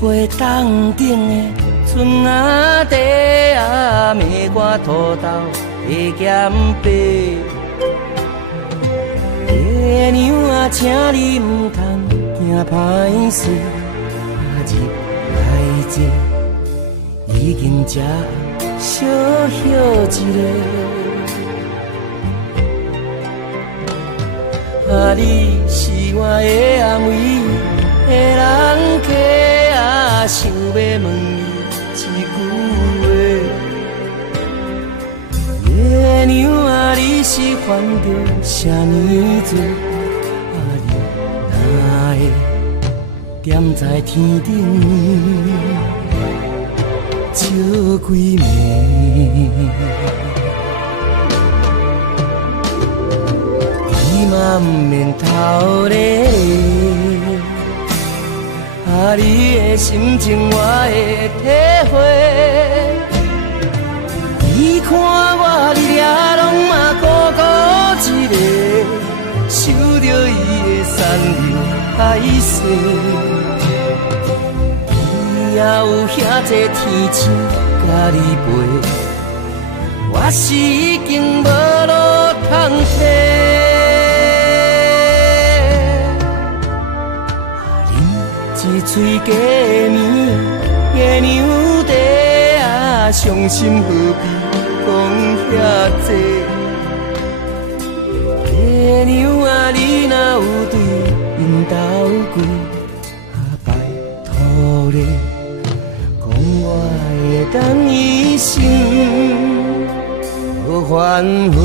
杯当顶的春仔茶啊，糜我土豆的咸白。爹娘啊，请你唔通惊歹势，入来这已经吃小歇一个。啊，你是我的安慰的人客啊，想要问你一句话。月娘啊，你是烦恼啥呢多？啊，你哪会踮在天顶笑几暝？你嘛不免偷咧，啊，你的心情我会体会。你看我日夜拢嘛孤孤一个，受着伊的残留害死。伊也有遐多天星甲你陪，我是已经无路通退。一嘴假面的娘茶啊，伤心何必讲遐多？爹娘啊，你若有对因兜过，啊，拜托咧，讲我会等一生反悔。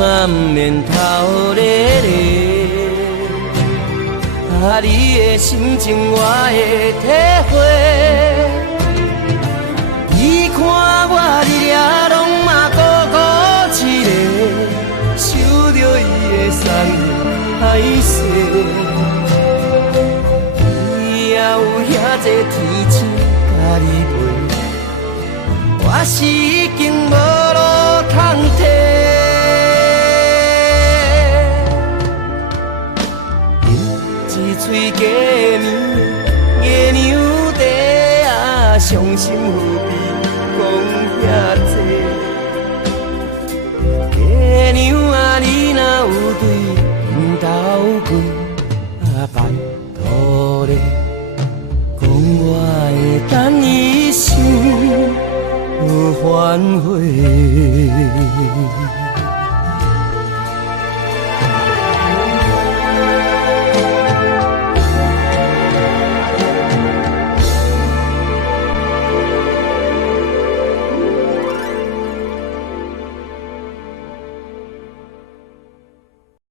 嘛不免偷咧咧，啊，你的心情我会体会。你看我日夜拢嘛孤孤一个，受着伊的残留害死。伊也有遐多天星甲你陪，我是已经无路通退。嘴假面的娘茶啊，伤心何必讲遐多？爹娘啊，你若有对因兜过，啊，拜托咧，讲我会等一生反悔。